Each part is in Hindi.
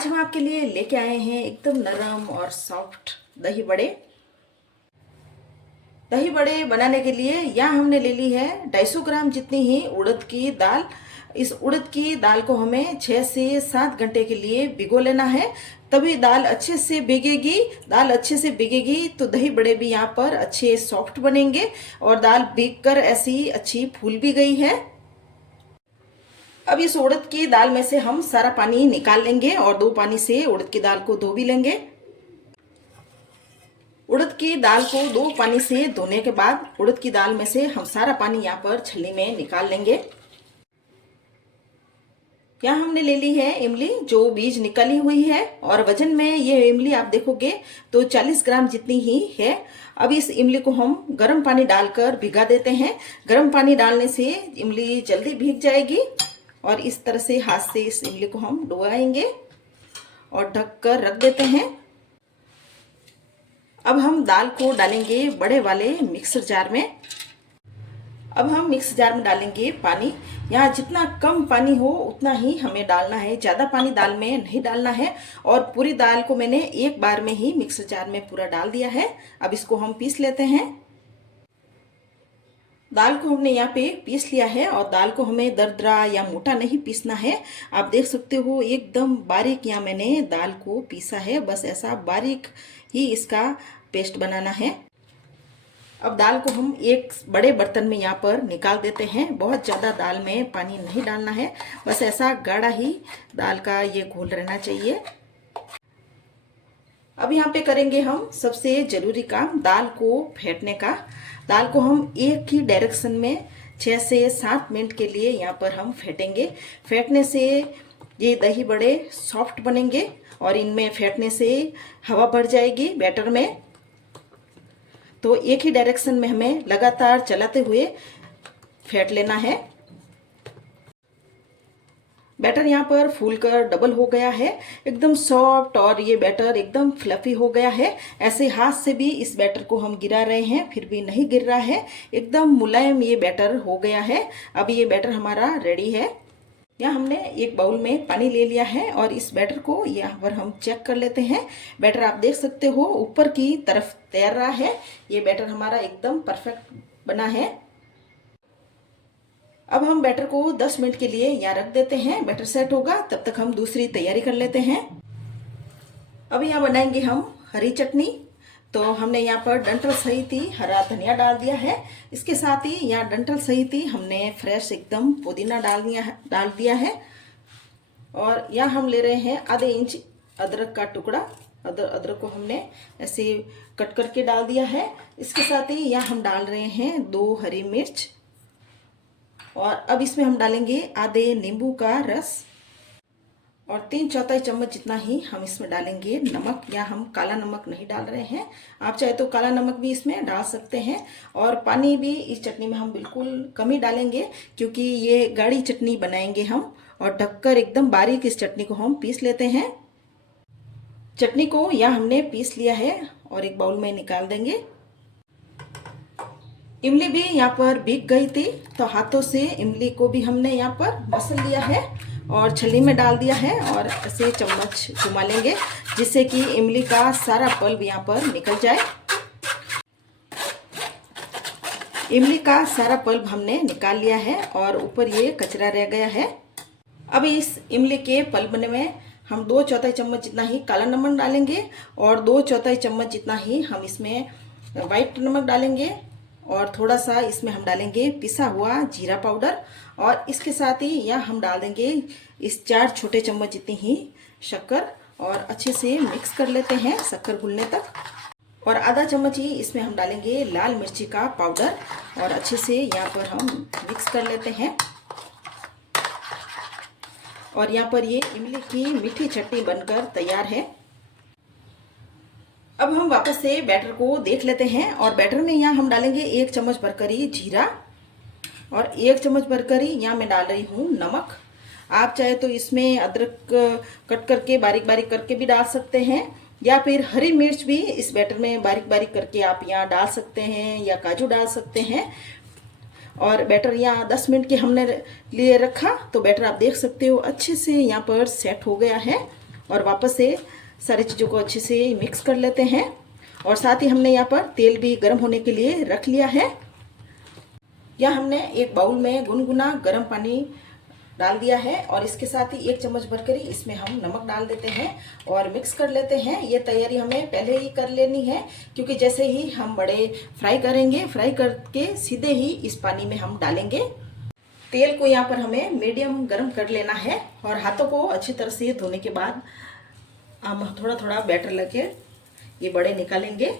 आज हम आपके लिए लेके आए हैं एकदम नरम और सॉफ्ट दही बड़े। दही बड़े बनाने के लिए यहाँ हमने ले ली है 250 ग्राम जितनी ही उड़द की दाल। इस उड़द की दाल को हमें 6 से 7 घंटे के लिए भिगो लेना है, तभी दाल अच्छे से भीगेगी। दाल अच्छे से भीगेगी तो दही बड़े भी यहाँ पर अच्छे सॉफ्ट बनेंगे और दाल भीग कर ऐसी अच्छी फूल भी गई है। अब इस उड़द की दाल में से हम सारा पानी निकाल लेंगे और 2 पानी से उड़द की दाल को धो भी लेंगे। उड़द की दाल को 2 पानी से धोने के बाद उड़द की दाल में से हम सारा पानी यहाँ पर छलनी में निकाल लेंगे। यहाँ हमने ले ली है इमली जो बीज निकली हुई है और वजन में ये इमली आप देखोगे तो 40 ग्राम जितनी ही है। अब इस इमली को हम गर्म पानी डालकर भिगा देते हैं। गर्म पानी डालने से इमली जल्दी भीग जाएगी और इस तरह से हाथ से इस इमली को हम डुबाएंगे और ढककर रख देते हैं। अब हम दाल को डालेंगे बड़े वाले मिक्सर जार में। अब हम मिक्स जार में डालेंगे पानी। यहाँ जितना कम पानी हो उतना ही हमें डालना है, ज़्यादा पानी दाल में नहीं डालना है। और पूरी दाल को मैंने एक बार में ही मिक्सर जार में पूरा डाल दिया है। अब इसको हम पीस लेते हैं। दाल को हमने यहाँ पे पीस लिया है और दाल को हमें दरदरा या मोटा नहीं पीसना है। आप देख सकते हो एकदम बारीक यहाँ मैंने दाल को पीसा है, बस ऐसा बारीक ही इसका पेस्ट बनाना है। अब दाल को हम एक बड़े बर्तन में यहाँ पर निकाल देते हैं। बहुत ज़्यादा दाल में पानी नहीं डालना है, बस ऐसा गाढ़ा ही दाल का ये घोल रहना चाहिए। अब यहाँ पे करेंगे हम सबसे ज़रूरी काम, दाल को फेंटने का। दाल को हम एक ही डायरेक्शन में 6 से 7 मिनट के लिए यहाँ पर हम फेंटेंगे। फेंटने से ये दही बड़े सॉफ्ट बनेंगे और इनमें फेंटने से हवा भर जाएगी बैटर में। तो एक ही डायरेक्शन में हमें लगातार चलाते हुए फेंट लेना है। बैटर यहाँ पर फूलकर डबल हो गया है, एकदम सॉफ्ट और ये बैटर एकदम फ्लफी हो गया है। ऐसे हाथ से भी इस बैटर को हम गिरा रहे हैं फिर भी नहीं गिर रहा है, एकदम मुलायम ये बैटर हो गया है। अब ये बैटर हमारा रेडी है। यहाँ हमने एक बाउल में पानी ले लिया है और इस बैटर को यहाँ पर हम चेक कर लेते हैं। बैटर आप देख सकते हो ऊपर की तरफ तैर रहा है। ये बैटर हमारा एकदम परफेक्ट बना है। अब हम बैटर को 10 मिनट के लिए यहाँ रख देते हैं। बैटर सेट होगा तब तक हम दूसरी तैयारी कर लेते हैं। अब यहाँ बनाएंगे हम हरी चटनी। तो हमने यहाँ पर डंठल सहित ही हरा धनिया डाल दिया है। इसके साथ ही यहाँ डंठल सहित ही हमने फ्रेश एकदम पुदीना डाल दिया है। और यहाँ हम ले रहे हैं आधे इंच अदरक का टुकड़ा। अदरक को हमने ऐसे कट करके डाल दिया है। इसके साथ ही यहाँ हम डाल रहे हैं 2 हरी मिर्च और अब इसमें हम डालेंगे आधे नींबू का रस और 3/4 चम्मच जितना ही हम इसमें डालेंगे नमक। या हम काला नमक नहीं डाल रहे हैं, आप चाहे तो काला नमक भी इसमें डाल सकते हैं। और पानी भी इस चटनी में हम बिल्कुल कम ही डालेंगे क्योंकि ये गाढ़ी चटनी बनाएंगे हम। और ढककर एकदम बारीक इस चटनी को हम पीस लेते हैं। चटनी को यहाँ हमने पीस लिया है और एक बाउल में निकाल देंगे। इमली भी यहाँ पर भीग गई थी तो हाथों से इमली को भी हमने यहाँ पर मसल लिया है और छलनी में डाल दिया है और ऐसे चम्मच घुमा लेंगे जिससे कि इमली का सारा पल्प यहाँ पर निकल जाए। इमली का सारा पल्प हमने निकाल लिया है और ऊपर ये कचरा रह गया है। अब इस इमली के पल्प में हम 2/4 चम्मच जितना ही काला नमक डालेंगे और 2/4 चम्मच जितना ही हम इसमें वाइट नमक डालेंगे और थोड़ा सा इसमें हम डालेंगे पिसा हुआ जीरा पाउडर। और इसके साथ ही यहाँ हम डाल देंगे इस 4 छोटे चम्मच जितनी ही शक्कर और अच्छे से मिक्स कर लेते हैं शक्कर घुलने तक। और आधा चम्मच ही इसमें हम डालेंगे लाल मिर्ची का पाउडर और अच्छे से यहाँ पर हम मिक्स कर लेते हैं। और यहाँ पर ये इमली की मीठी चटनी बनकर तैयार है। अब हम वापस से बैटर को देख लेते हैं और बैटर में यहाँ हम डालेंगे 1 चम्मच भरकर ही जीरा और 1 चम्मच भरकर ही यहाँ मैं डाल रही हूँ नमक। आप चाहे तो इसमें अदरक कट करके बारीक बारीक करके भी डाल सकते हैं या फिर हरी मिर्च भी इस बैटर में बारीक बारीक करके आप यहाँ डाल सकते हैं या काजू डाल सकते हैं। और बैटर यहाँ 10 मिनट के हमने लिए रखा तो बैटर आप देख सकते हो अच्छे से यहाँ पर सेट हो गया है और वापस से सारी चीज़ों को अच्छे से मिक्स कर लेते हैं। और साथ ही हमने यहाँ पर तेल भी गर्म होने के लिए रख लिया है। यहाँ हमने एक बाउल में गुनगुना गर्म पानी डाल दिया है और इसके साथ ही 1 चम्मच भरकर ही इसमें हम नमक डाल देते हैं और मिक्स कर लेते हैं। ये तैयारी हमें पहले ही कर लेनी है, क्योंकि जैसे ही हम बड़े फ्राई करेंगे, फ्राई करके सीधे ही इस पानी में हम डालेंगे। तेल को यहाँ पर हमें मीडियम गर्म कर लेना है और हाथों को अच्छी तरह से धोने के बाद हम थोड़ा थोड़ा बैटर लगे ये बड़े निकालेंगे,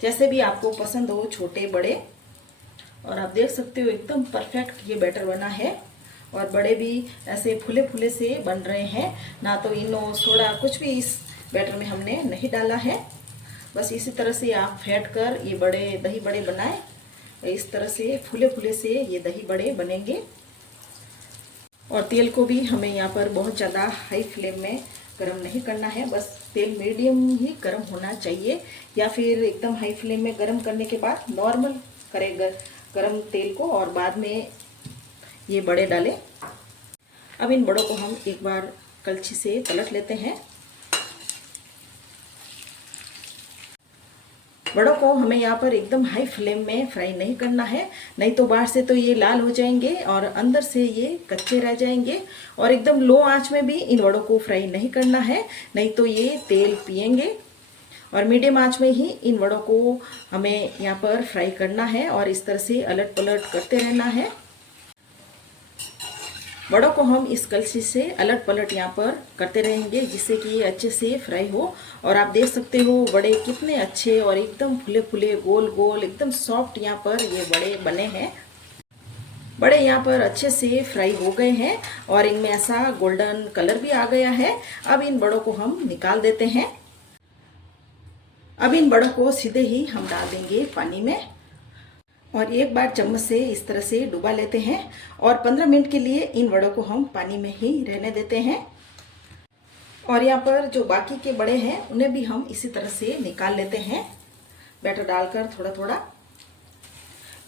जैसे भी आपको पसंद हो, छोटे बड़े। और आप देख सकते हो एकदम परफेक्ट ये बैटर बना है और बड़े भी ऐसे फूले फूले से बन रहे हैं। ना तो इनो सोडा कुछ भी इस बैटर में हमने नहीं डाला है। बस इसी तरह से आप फेंट कर ये बड़े दही बड़े बनाएं। इस तरह से फूले फूले से ये दही बड़े बनेंगे। और तेल को भी हमें यहाँ पर बहुत ज़्यादा हाई फ्लेम में गरम नहीं करना है, बस तेल मीडियम ही गरम होना चाहिए। या फिर एकदम हाई फ्लेम में गरम करने के बाद नॉर्मल करेगा गरम तेल को और बाद में ये बड़े डालें। अब इन बड़ों को हम एक बार कलछी से पलट लेते हैं। बड़ों को हमें यहाँ पर एकदम हाई फ्लेम में फ्राई नहीं करना है, नहीं तो बाहर से तो ये लाल हो जाएंगे और अंदर से ये कच्चे रह जाएंगे। और एकदम लो आंच में भी इन बड़ों को फ्राई नहीं करना है, नहीं तो ये तेल पिएंगे। और मीडियम आंच में ही इन बड़ों को हमें यहाँ पर फ्राई करना है और इस तरह से अलट पलट करते रहना है। बड़ों को हम इस कलछी से अलट पलट यहाँ पर करते रहेंगे, जिससे कि ये अच्छे से फ्राई हो। और आप देख सकते हो बड़े कितने अच्छे और एकदम फुले फुले गोल गोल एकदम सॉफ्ट यहाँ पर ये बड़े बने हैं। बड़े यहाँ पर अच्छे से फ्राई हो गए हैं और इनमें ऐसा गोल्डन कलर भी आ गया है। अब इन बड़ों को हम निकाल देते हैं। अब इन बड़ों को सीधे ही हम डाल देंगे पानी में और एक बार चम्मच से इस तरह से डुबा लेते हैं और 15 मिनट के लिए इन बड़ों को हम पानी में ही रहने देते हैं। और यहाँ पर जो बाकी के बड़े हैं उन्हें भी हम इसी तरह से निकाल लेते हैं, बैटर डालकर थोड़ा थोड़ा।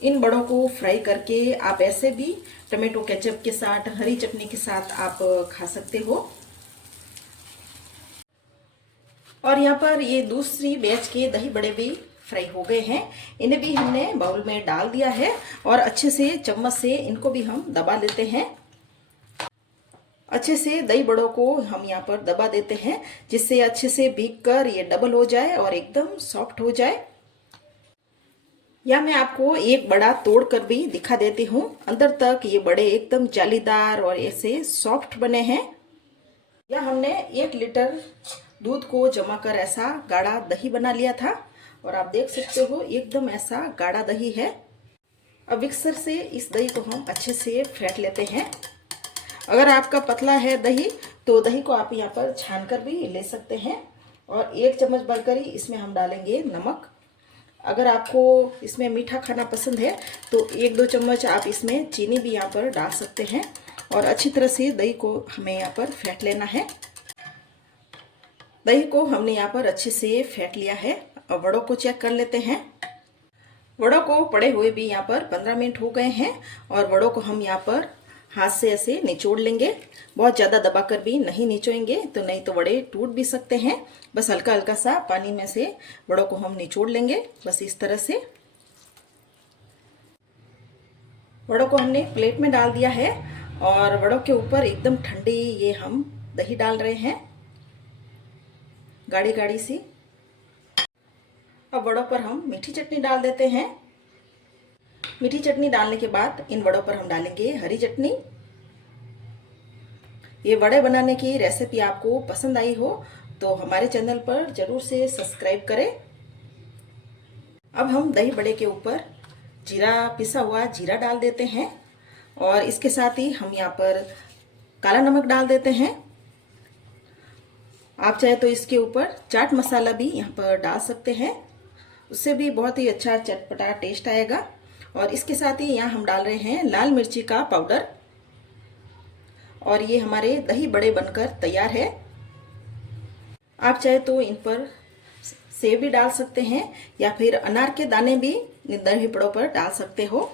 इन बड़ों को फ्राई करके आप ऐसे भी टमाटो केचप के साथ, हरी चटनी के साथ आप खा सकते हो। और यहाँ पर ये दूसरी बैच के दही बड़े भी फ्राई हो गए हैं। इन्हें भी हमने बाउल में डाल दिया है और अच्छे से चम्मच से इनको भी हम दबा लेते हैं। अच्छे से दही बड़ों को हम यहाँ पर दबा देते हैं, जिससे अच्छे से भीग कर ये डबल हो जाए और एकदम सॉफ्ट हो जाए। या मैं आपको एक बड़ा तोड़ कर भी दिखा देती हूँ। अंदर तक ये बड़े एकदम जालीदार और ऐसे सॉफ्ट बने हैं। या हमने 1 लीटर दूध को जमा कर ऐसा गाढ़ा दही बना लिया था और आप देख सकते हो एकदम ऐसा गाढ़ा दही है। अब मिक्सर से इस दही को हम अच्छे से फेंट लेते हैं। अगर आपका पतला है दही तो दही को आप यहाँ पर छान कर भी ले सकते हैं। और 1 चम्मच भरकर ही इसमें हम डालेंगे नमक। अगर आपको इसमें मीठा खाना पसंद है तो 1-2 चम्मच आप इसमें चीनी भी यहाँ पर डाल सकते हैं। और अच्छी तरह से दही को हमें यहाँ पर फेंट लेना है। दही को हमने यहाँ पर अच्छे से फेंट लिया है। अब बड़ों को चेक कर लेते हैं। बड़ों को पड़े हुए भी यहाँ पर 15 मिनट हो गए हैं और बड़ों को हम यहाँ पर हाथ से ऐसे निचोड़ लेंगे। बहुत ज़्यादा दबाकर भी नहीं निचोड़ेंगे, तो नहीं तो बड़े टूट भी सकते हैं। बस हल्का हल्का सा पानी में से बड़ों को हम निचोड़ लेंगे, बस इस तरह से। बड़ों को हमने प्लेट में डाल दिया है और बड़ों के ऊपर एकदम ठंडी ये हम दही डाल रहे हैं, गाढ़ी गाढ़ी सी। अब बड़ों पर हम मीठी चटनी डाल देते हैं। मीठी चटनी डालने के बाद इन बड़ों पर हम डालेंगे हरी चटनी। ये बड़े बनाने की रेसिपी आपको पसंद आई हो तो हमारे चैनल पर जरूर से सब्सक्राइब करें। अब हम दही बड़े के ऊपर जीरा, पिसा हुआ जीरा डाल देते हैं और इसके साथ ही हम यहाँ पर काला नमक डाल देते हैं। आप चाहे तो इसके ऊपर चाट मसाला भी यहाँ पर डाल सकते हैं, उससे भी बहुत ही अच्छा चटपटा टेस्ट आएगा। और इसके साथ ही यहाँ हम डाल रहे हैं लाल मिर्ची का पाउडर। और ये हमारे दही बड़े बनकर तैयार है। आप चाहे तो इन पर सेव भी डाल सकते हैं या फिर अनार के दाने भी दही बड़ों पर डाल सकते हो।